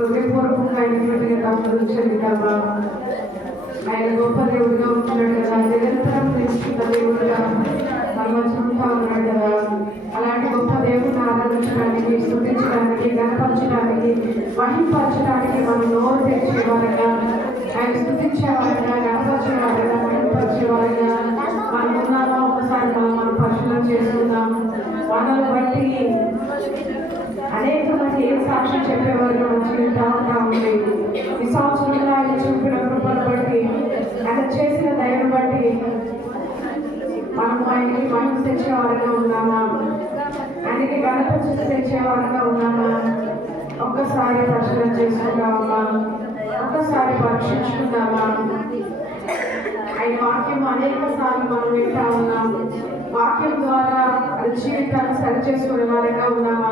హృదయపూర్వకంగా ఆయన కృతజ్ఞతలు చెల్లిద్దామా. ఆయన గొప్ప దేవుడిగా ఉంటున్నాడు కదా, నిరంతరం నిలుస్తున్న దేవుడిగా మన మధ్య ఉంటా ఉన్నాడు కదా. అలాంటి గొప్ప దేవుడిని ఆరాధించడానికి, స్తుతించడానికి, గణపరచడానికి, మహింపరచడానికి మనం నోరు తెచ్చేవారుగా, ఆయన స్తుతించేవారుగా, గణపరిచేవారుగా, మహింపరిచేవారుగా మనం ఉన్నామా ఒకసారి మనం పరిశీలన చేసుకుందాం. మనల్ని బట్టి అనేక మంది ఏ సాక్ష్యం చెప్పేవారు మన జీవితాలుగా ఉంది. ఈ సంవత్సరంలో ఆయన చూపిన కృపను బట్టి, ఆయన చేసిన దయను బట్టి మనము ఆయనకి మహిమ తెచ్చేవారుగా ఉన్నామా, ఆయనకి ఘనత తెచ్చేవారుగా ఉన్నామా? ఒక్కసారి పరిశీలన చేసుకుందామా, ఒక్కసారి పరీక్షించుకుందామా? ఆయన వాక్యం అనేక సార్లు మనం వింటా ఉన్నాం. వాక్యం ద్వారా మన జీవితాన్ని సరి చేసుకునే వారిగా ఉన్నామా,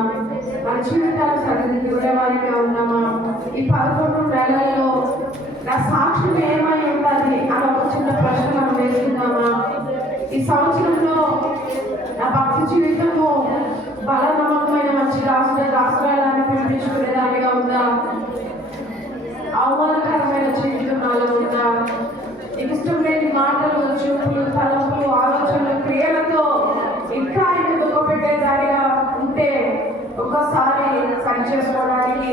మన జీవితాన్ని సరిదిద్దుకునే వారిగా ఉన్నామా? ఈ 11 నెలల్లో నా సాక్ష్యం ఏమై ఉండాలి అని ఒక చిన్న ప్రశ్న మనం వేసుకుందామా? ఈ సంవత్సరంలో నా భక్తి జీవితము బలనమ్మకమైన మంచి రాష్ట్రాలను పిలిపించుకునేదానిగా ఉందా? అవమానకరమైన జీవితం నాలో ఉందా? ఇష్టం లేని మాటలు, చూపులు, తలపులు, ఆలోచనలు, క్రియలతో ఇంకా ఆయన దుఃఖపెట్టేదానిగా ఉంటే ఒక్కసారి సరి చేసుకోవడానికి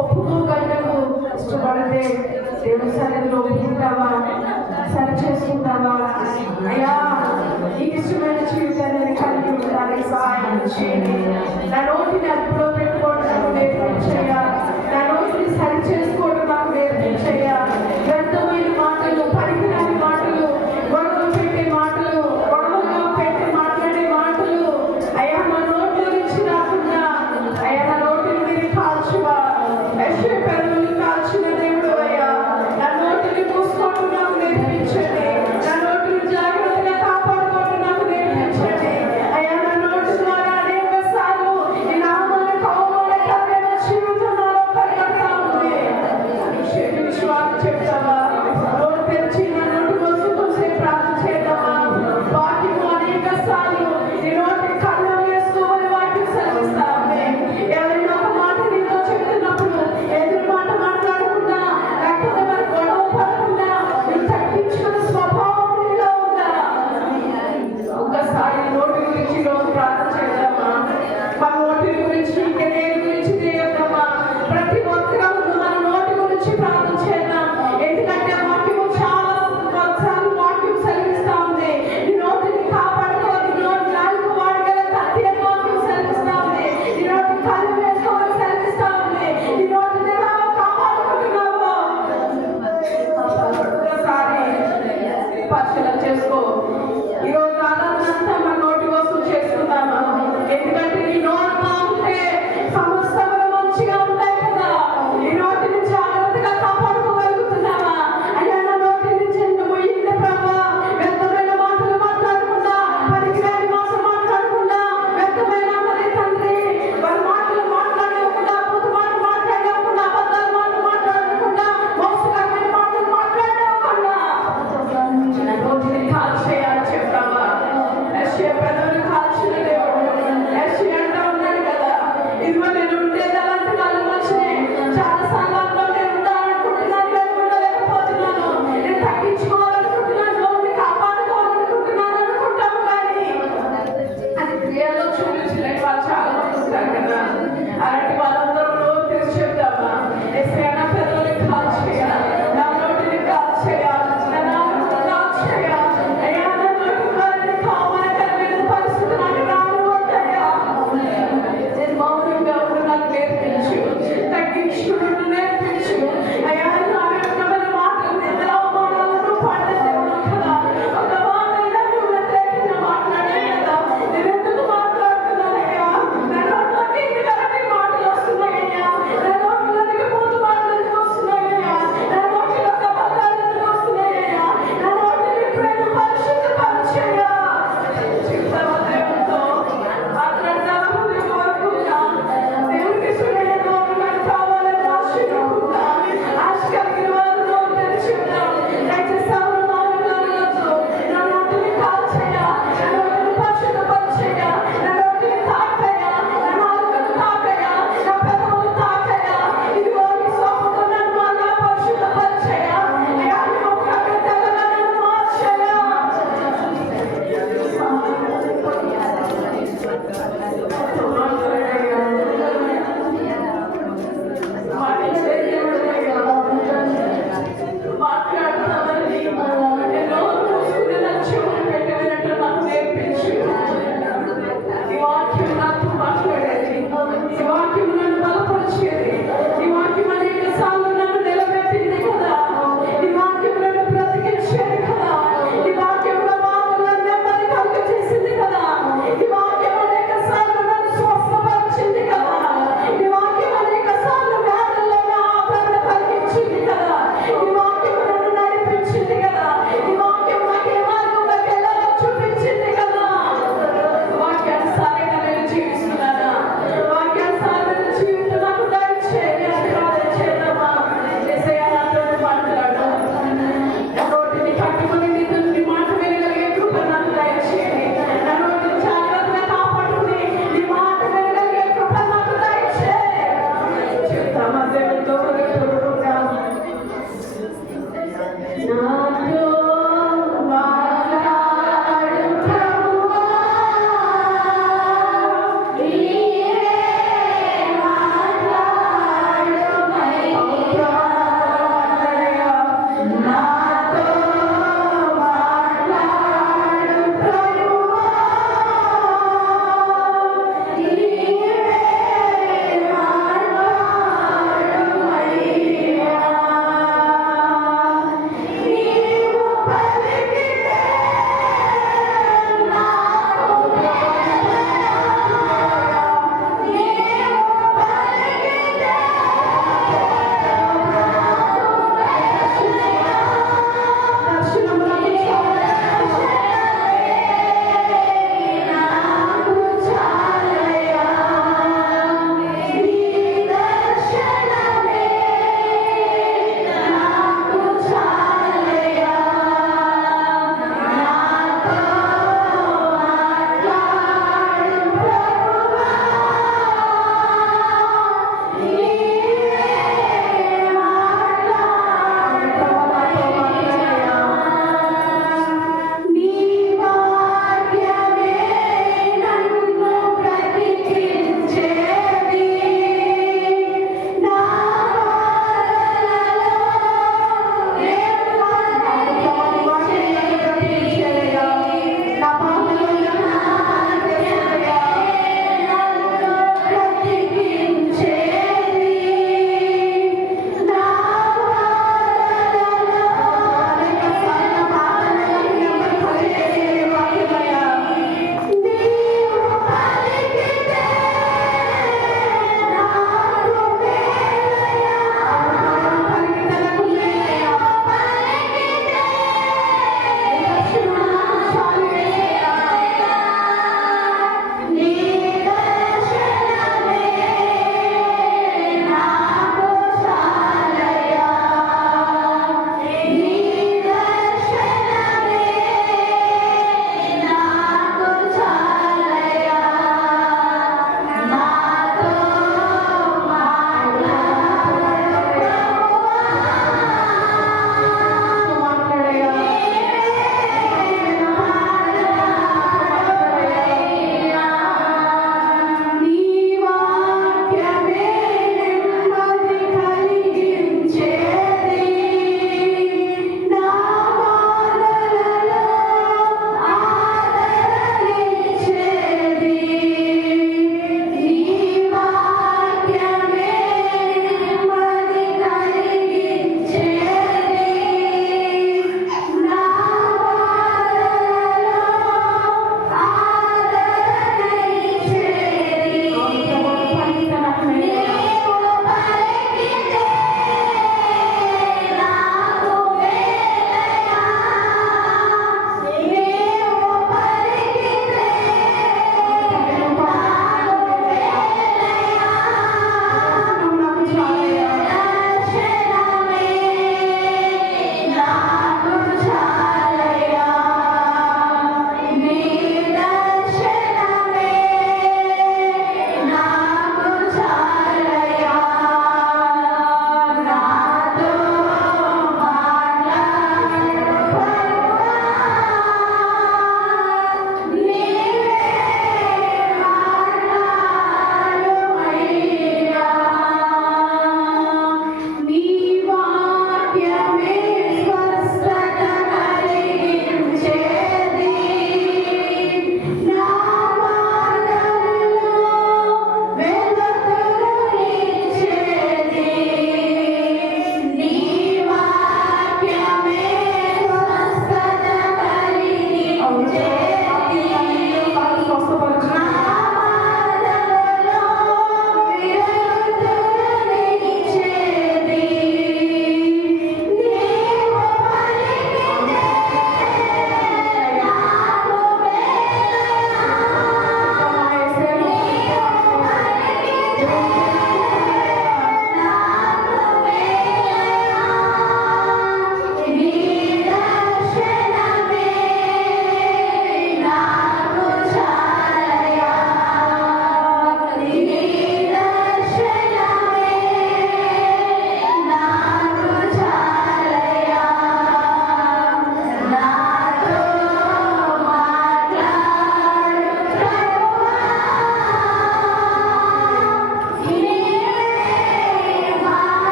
ఒప్పుకోగలకు ఇష్టపడితే దేవుని సన్నిధిలో ఒప్పుకుంటావా, సరి చేసుకుంటావా? అయ్యా, నీకు ఇష్టమైన జీవితాన్ని కలిగి ఉండడానికి సహాయం చేయండి. నా నోటిని అదుపులో పెట్టుకోవడం నాకు నేర్పించయ్యా, నా నోటిని సరి చేసుకోవడం నాకు నేర్పించయ్యా. వ్యర్థమైన మాటలు, పనికిరాని మాటలు, గొడవలు పెట్టే మాటలు, గొడవలుగా పెట్టి మాట్లాడే మాటలు అయ్యా నా నోట్లో నుంచి రాకుండా, అయ్యా నా నోటిని మీరు కాల్చువా. పెరుగులు కాల్చిన దేవుడు అయ్యా, నా నోటిని మూసుకోవడం నాకు నేర్పించండి. నా నోటిని జాగ్రత్తగా కాపాడుకోవడం నాకు నేర్పించండి. అయ్యా నా నోటి ద్వారా అనేక సార్లు నేను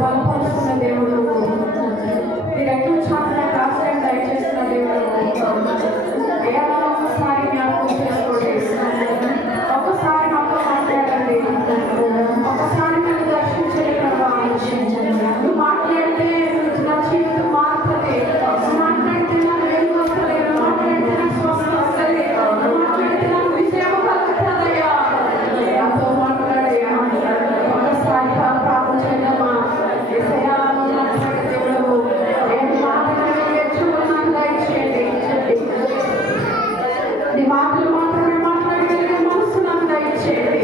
బలపరుస్తున్న దేవుడు, ఈ రెండు చాటులకు ఆశ్రయం దయచేస్తున్న దేవుడు. అయ్యా ఒక్కసారి జ్ఞాపకం చేసుకోండి, ఒక్కసారి మాతో మాట్లాడండి, ఒక్కసారి నన్ను దర్శించండి ప్రభా. నువ్వు మాట్లాడితే నా జీవితం మారుతుంది, మాట్లాడితే నాకు వెలుగు వస్తుంది, మాట్లాడితే నాకు స్వస్థత వస్తుంది, మాట్లాడితే నాకు విజయం కలుగుతుందయ్యా. నాతో మాట్లాడయ్యా. ఒక్కసారి ప్రార్థన చేద్దామా? యేసయ్యా నువ్వు మాట్లాడే దేవుడవు, నేను మాటలు నేర్చుకుని నాకు దయచేయండి. నీ మాటలు మాత్రమే మాట్లాడగలిగే మనసు నాకు దయచేయండి.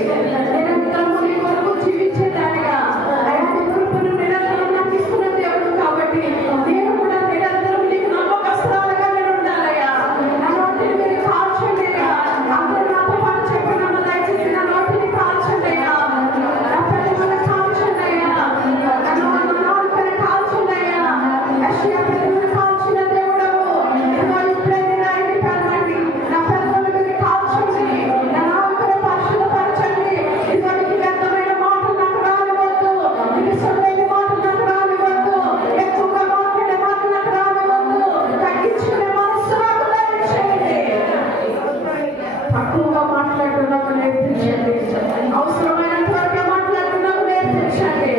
నిరంతరము నీ కొరకు జీవించేదానిగా అయా నీ కృపను నిరంతరం నాకు ఇస్తున్న దేవుడు కాబట్టి నేను కూడా నిరంతరం నీకు నమ్మకస్తురాలుగా నేను ఉండాలయ్యా. నా నోటిని మీరు కాల్చండి అయ్యా. అందరూ నాతో పాటు చెప్పండి, నన్ను దయచేసి నా నోటిని కాల్చండి అయ్యా. నా పెదవులను కాల్చండి అయ్యా. నా నాలుకను కాల్చండి అయ్యా. యెషయా పెదవులను కాల్చిన దేవుడవు. ఇదిగో ఇప్పుడే మీరు ఆయన్ని పెదవండి. నా పెదవులను మీరు కాల్చండి. నా నాలుకను పరిశుద్ధపరచండి. ఇదిగో నీకు వ్యర్థమైన మాటలు నాకు రానివద్దు. నీకు సొల్లైన మాటలు నాకు రానివద్దు. ఎక్కువగా మాట్లాడే మాటలు నాకు రానివద్దు. తగ్గించుకునే మనస్సు నాకు దయచేయండి. తక్కువగా మాట్లాడడం నాకు నేర్పించండి. అవసరమైనంత వరకే మాట్లాడడం నాకు నేర్పించండి.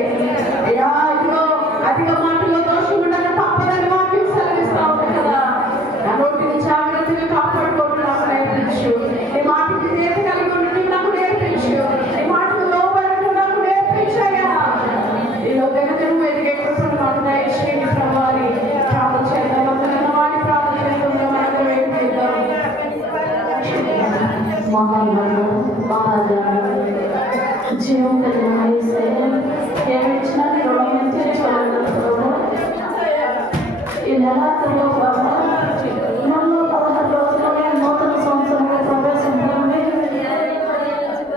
అయ్యా ఇదిగో అధిక మాటలో దోషం ఉండక తప్పదని వాక్యం సెలవిస్తా ఉంది కదా. నా నోటిని జాగ్రత్తగా కాపాడుకోవడం నాకు నేర్పించు. నీ మాటకి చేతి కలిగి ఉండడం నాకు నేర్పించు. నీ మాటకు లోబడడం నాకు నేర్పించయ్యా. నీలో దినదినం ఎదిగే కృపను నాకు దయచేయండి ప్రభావి. ప్రార్థన చేద్దాం, అందరం వాడి ప్రార్థన చేద్దాం, మనకు వేడి చేద్దాం. మహాగణుడు, మహాగణుడు, జీవం కలిగిన యేసయ్య, ఏమిచ్చినా నీ రుణం నేను తీర్చుకోలేను ప్రభు. ఈ నెలాఖరులో ప్రభు నన్ను 16 రోజులనే నూతన సంవత్సరంలో ప్రవేశించింది.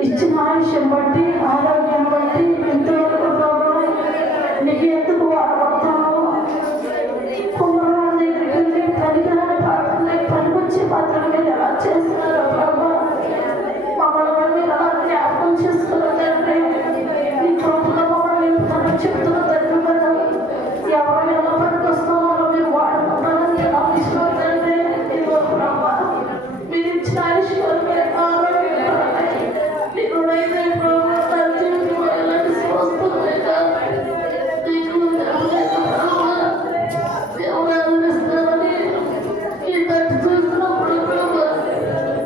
ఇచ్చిన ఆయుష్యం బట్టి, ఆరోగ్యం బట్టి ఇంతవరకు ప్రభు నీకు ఎందుకు వాడబడతాము? కుమ్మరాని దగ్గరికి వెళ్ళి పనికిరాని పాత్రలే పనికొచ్చే పాత్రలు మీరు ఎలా చేస్తున్నారో ప్రభు, మమ్మల్ని మీరు ఎలా జ్ఞాపకం చేసుకున్నారంటే నీ కృపలో మమ్మల్ని నింపుతానని చెప్తున్న తండ్రి కదా. ఎవరు ఎలా పనికొస్తామో మీరు వాడుకుంటారని ఎలా తీసుకుంటే ఇదిగో ప్రభు మీరు ఇచ్చిన ఆయుష్యాలకే ఆరోగ్యం నీకుడైతే ప్రభు నా జీవితంలో ఎలాంటి స్వస్థత లేక నీకు లేక ప్రభు దేవుడు అందిస్తారని ఈ తట్టు చూసినప్పుడు ప్రభు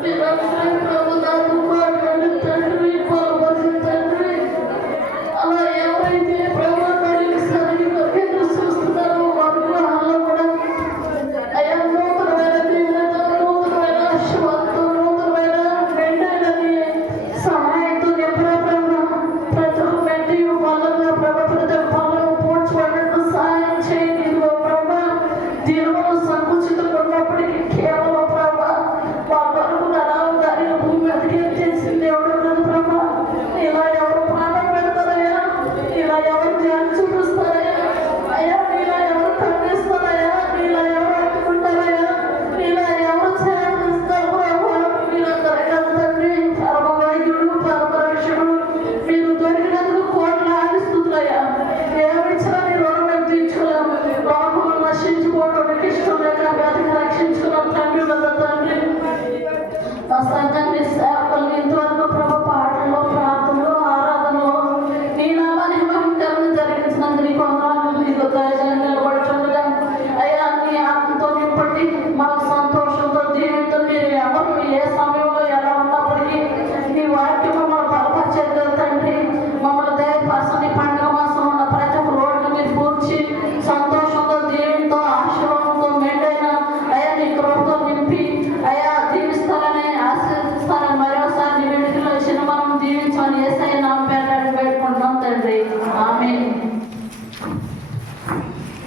మీరు అందరూ ప్రభు నాతో మాట్లాడి తండ్రి బలపరిచి తండ్రి అలా ఎవరైతే ప్రభు నడికి సరిగ్గా ఎదురు చూస్తున్నారో వారి గృహాల్లో కూడా అయ్యా నూతనమైన దీవెనతో, నూతనమైన ఆశీర్వాదంతో, నూతనమైన మెండైనది సహాయంతో నింపిన ప్రభు ప్రతి ఒక్క మెండి బలంగా ప్రభు ప్రతి ఒక్క బలం పూడ్చిపడినట్టు సహాయం చేయండి. ఇదిగో ప్రభు దీనివల్ల సంకుచితం ఉన్నప్పటికీ కేవలం ప్రభు మా కొరకు నరావదారి భూమి అధిగమించేసింది దేవుడు కదా ప్రభు. ఇలా ఎవరు ప్రాణం పెడతారయ్యా? ఇలా ఎవరు ధ్యానం చూపిస్తారయ్యా? అయ్యా ఇలా ఎవరు ఖండిస్తారయ్యా? ఇలా ఎవరు అట్టుకుంటారయ్యా? ఇలా ఎవరు చేస్తారు ప్రభు? మీరందరూ కదా తండ్రి, పరమ వైద్యుడు, పరమరక్షకుడు, మీరు దొరికినందుకు కోట్ల ఆశిస్తున్నాయా? ఏమిచ్చినా నీ రుణం మేము తీర్చుకోలేము. లోకంలో నశించుకోవడం నీకు ఇష్టం లేక వ్యాధికి రక్షించుకున్నాం తండ్రి కదా తండ్రి. మా సంఘాన్ని సేవకులు ఇంతవరకు ప్రభు పాటల్లో, ప్రార్థనలో, ఆరాధనలో నీ నామాన్ని మహిమకరంగా జరిగించినందుకు నీకు వందనాలు. మీకు దయచేసి